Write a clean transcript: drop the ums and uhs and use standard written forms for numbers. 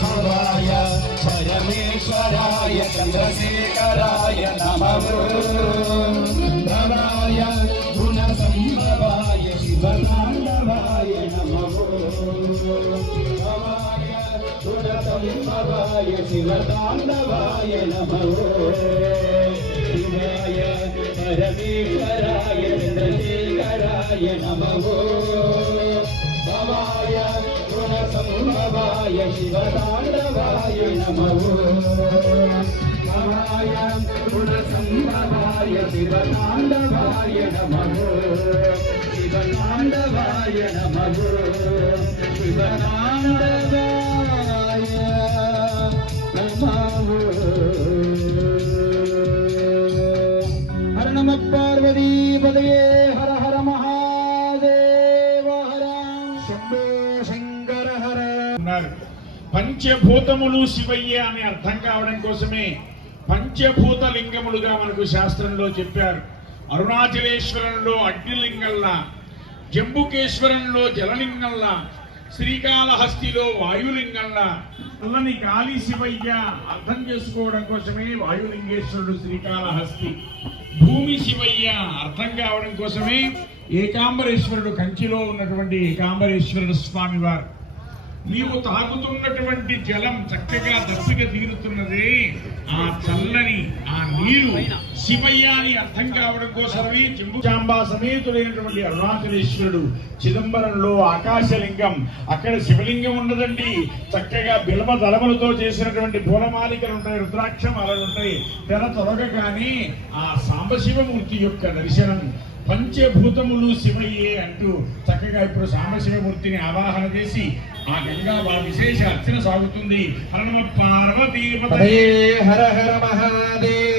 శివాయ పరమేశ్వరాయ చంద్రశేఖరాయ నమః భవాయ గుణసంభవాయ శివతాండవాయ నమః భవాయ గుణసంభవాయ శివతాండవాయ నమః శివాయ పరమేశ్వరాయ చంద్రశేఖరాయ నమః భవాయ గుణసంభవాయ శివతాండవాయ నమః భవాయ గుణసంభవాయ శివతాండవాయ నమః శివతాండవాయ నమః శివతాండవాయ నమః. హర నమః పార్వతీపతయే హర హర మహాదేవ హర శంభో శంకర హర. పంచభూతములు శివయ్య అని అర్థం కావడం కోసమే పంచభూత లింగములుగా మనకు శాస్త్రంలో చెప్పారు. అరుణాచలేశ్వరంలో అగ్నిలింగంలా, జంబుకేశ్వరంలో జలలింగంలా, శ్రీకాళహస్తిలో వాయులింగంలా అల్లని గాలి శివయ్య అర్థం చేసుకోవడం కోసమే వాయులింగేశ్వరుడు శ్రీకాళహస్తి. భూమి శివయ్య అర్థం కావడం కోసమే ఏకాంబరేశ్వరుడు కంచిలో ఉన్నటువంటి ఏకాంబరేశ్వరుడు స్వామి వారు. నీవు తాగుతున్నటువంటి జలం చక్కగా దప్పిక తీరుతున్నదే, ఆ చల్లని ఆ నీరు శివయ్య అని అర్థం కావడం కోసమే జంబుజాంబా సమేతుడైనటువంటి అరుణాచలేశ్వరుడు చిదంబరంలో ఆకాశలింగం. అక్కడ శివలింగం ఉండదండి, చక్కగా బిల్వ దళములతో చేసినటువంటి పూలమాలికలు ఉంటాయి, రుద్రాక్షమాలలు ఉంటాయి. తెర తొలగగానే ఆ సాంబశివమూర్తి యొక్క దర్శనం. పంచభూతములు శివయ్యే అంటూ చక్కగా ఇప్పుడు సాంబశివమూర్తిని ఆవాహన చేసి ఆ గంగా విశేష అర్చన సాగుతుంది. హర నమః పార్వతీపతయే హర హర మహాదేవ